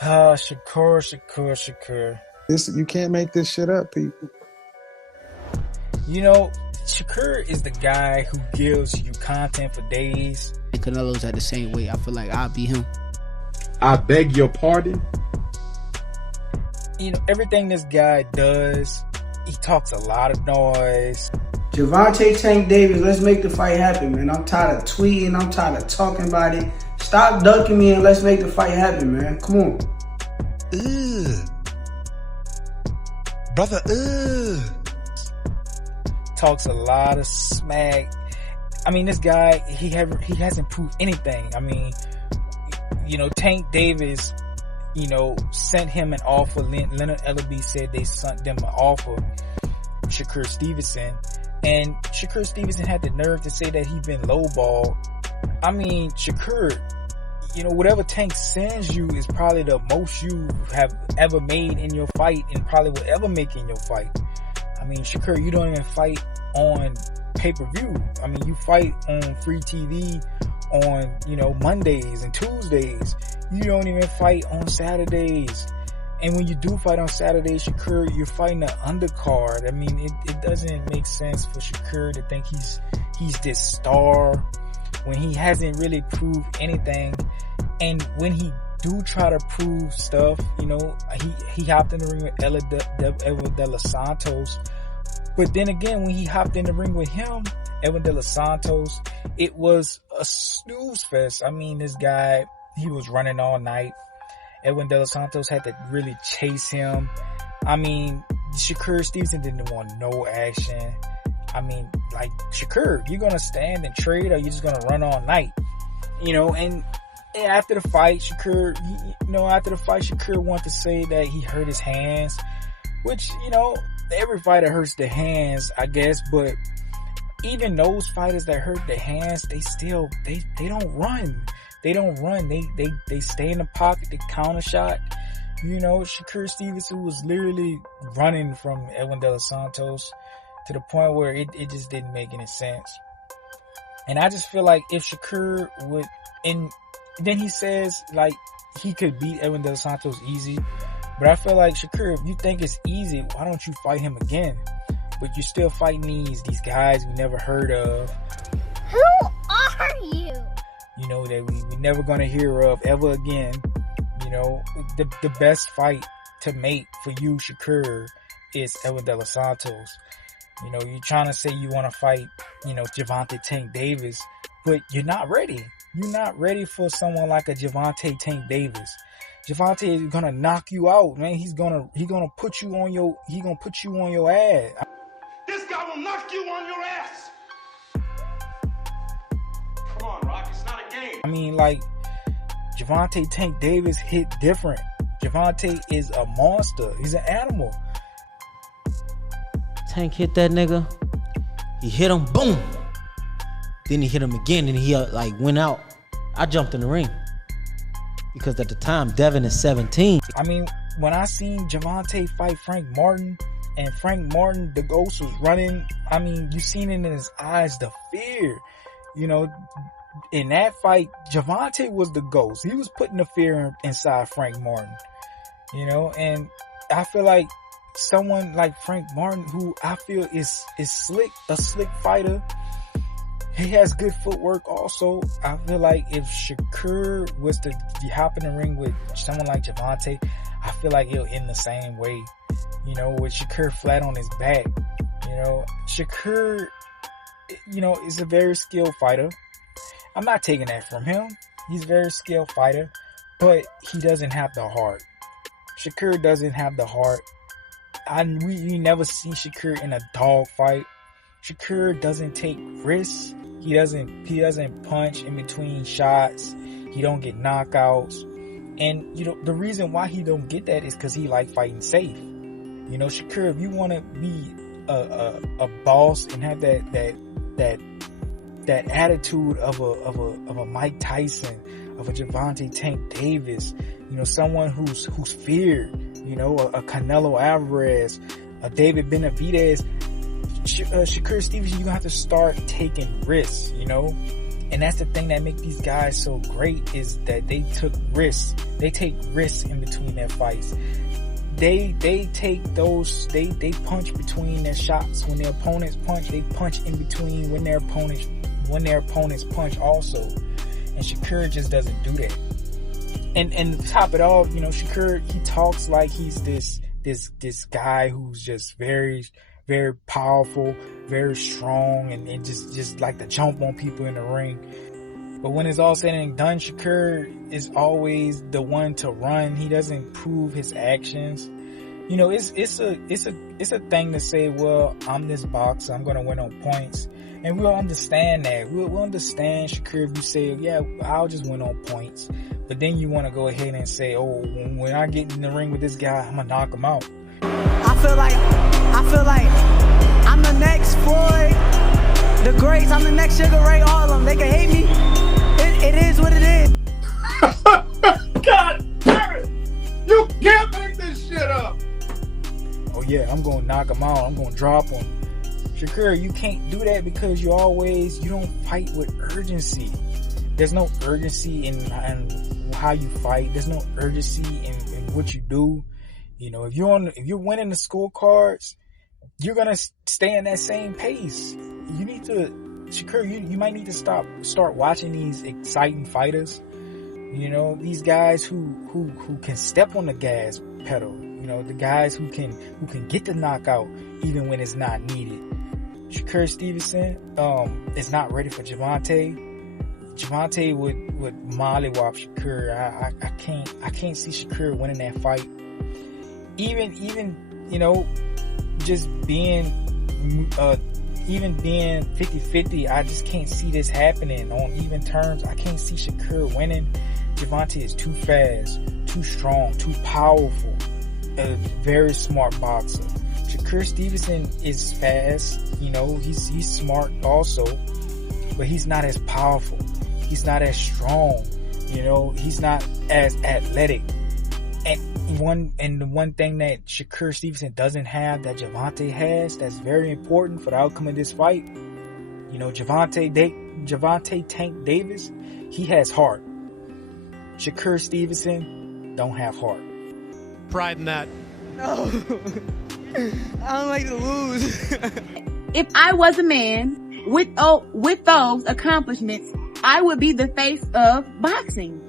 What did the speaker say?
Shakur. You can't make this shit up, people. You know, Shakur is the guy who gives you content for days. Canelo's at the same weight. I feel like I'll be him. I beg your pardon? You know, everything this guy does, he talks a lot of noise. Gervonta Tank Davis, let's make the fight happen, man. I'm tired of tweeting. I'm tired of talking about it. Stop ducking me and let's make the fight happen, man. Come on. Brother, Talks a lot of smack. I mean, this guy, he hasn't proved anything. I mean, you know, Tank Davis, you know, sent him an offer. Leonard Ellaby said they sent them an offer. Shakur Stevenson. And Shakur Stevenson had the nerve to say that he's been lowballed. I mean, Shakur, you know, whatever Tank sends you is probably the most you have ever made in your fight and probably will ever make in your fight. I mean, Shakur, you don't even fight on pay-per-view. I mean, you fight on free TV on, you know, Mondays and Tuesdays. You don't even fight on Saturdays. And when you do fight on Saturdays, Shakur, you're fighting an undercard. I mean, it doesn't make sense for Shakur to think he's this star when he hasn't really proved anything. And when he do try to prove stuff, you know, he hopped in the ring with Edwin De Los Santos. But then again, when he hopped in the ring with him, Edwin De Los Santos, it was a snooze fest. I mean, this guy, he was running all night. Edwin De Los Santos had to really chase him. I mean, Shakur Stevenson didn't want no action. I mean, like, Shakur, you gonna stand and trade or you just gonna run all night? You know, and after the fight, Shakur wanted to say that he hurt his hands, which, you know, every fighter hurts their hands, I guess, but even those fighters that hurt their hands, they don't run. They don't run. They stay in the pocket, they counter shot. You know, Shakur Stevenson was literally running from Edwin De Los Santos to the point where it just didn't make any sense. And I just feel like if Shakur would, and then he says like he could beat Edwin De Los Santos easy, but I feel like Shakur, if you think it's easy, why don't you fight him again? But you're still fighting these guys we never heard of. Who are you? You know, that we never gonna hear of ever again. You know, the best fight to make for you, Shakur, is Edwin De Los Santos. You know, you're trying to say you want to fight, you know, Gervonta Tank Davis, but you're not ready. You're not ready for someone like a Gervonta Tank Davis. Gervonta is gonna knock you out, man. He's gonna put you on your ass. this guy will knock you on your ass. Come on, Rock, it's not a game. I mean, like, Gervonta Tank Davis hit different. Gervonta is a monster. He's an animal. Tank hit that nigga. He hit him, boom. Then he hit him again and he went out. I jumped in the ring. Because at the time, Devin is 17. I mean, when I seen Gervonta fight Frank Martin, and Frank Martin, the ghost was running, I mean, you seen it in his eyes, the fear. You know, in that fight, Gervonta was the ghost. He was putting the fear inside Frank Martin. You know, and I feel like someone like Frank Martin, who I feel is slick, a slick fighter. He has good footwork also. I feel like if Shakur was to hop in the ring with someone like Gervonta, I feel like he'll end the same way. You know, with Shakur flat on his back. You know, Shakur, you know, is a very skilled fighter. I'm not taking that from him. He's a very skilled fighter, but he doesn't have the heart. Shakur doesn't have the heart. We never see Shakur in a dog fight. Shakur doesn't take risks. He doesn't punch in between shots. He don't get knockouts. And, you know, the reason why he don't get that is because he like fighting safe. You know, Shakur, if you want to be a boss and have that attitude of a Mike Tyson, of a Gervonta Tank Davis, you know, someone who's feared, you know, a Canelo Alvarez, a David Benavidez, Shakur Stevenson, you're gonna have to start taking risks, you know. And that's the thing that make these guys so great, is that they took risks. They take risks in between their fights. They take those, they punch between their shots. When their opponents punch, they punch in between when their opponents punch also. And Shakur just doesn't do that. And to top it off, you know, Shakur, he talks like he's this guy who's just very, very powerful, very strong, and just like to jump on people in the ring. But when it's all said and done, Shakur is always the one to run. He doesn't prove his actions. You know, it's a thing to say, well, I'm this boxer, I'm gonna win on points. And we'll understand that. We'll understand, Shakur, if you say, yeah, I'll just win on points. But then you want to go ahead and say, oh, when I get in the ring with this guy, I'm gonna knock him out. I feel like I'm the next Floyd, the greats. I'm the next Sugar Ray, all of them. They can hate me. It is what it is. God damn it! You can't make this shit up! Oh yeah, I'm gonna knock him out. I'm gonna drop him. Shakur, you can't do that because you don't fight with urgency. There's no urgency in how you fight. There's no urgency in what you do. You know, if you're winning the scorecards, you're gonna stay in that same pace. You need to, Shakur, you might need to start watching these exciting fighters. You know, these guys who can step on the gas pedal. You know, the guys who can get the knockout even when it's not needed. Shakur Stevenson is not ready for Gervonta. Gervonta would mollywop Shakur. I can't see Shakur winning that fight. Even you know, just being 50-50, I just can't see this happening on even terms. I can't see Shakur winning. Gervonta is too fast, too strong, too powerful, a very smart boxer. Shakur Stevenson is fast, you know, he's smart also, but he's not as powerful. He's not as strong, you know, he's not as athletic. And the one thing that Shakur Stevenson doesn't have that Gervonta has, that's very important for the outcome of this fight. You know, Gervonta Tank Davis, he has heart. Shakur Stevenson don't have heart. Pride in that. No. I don't like to lose. If I was a man with those accomplishments, I would be the face of boxing.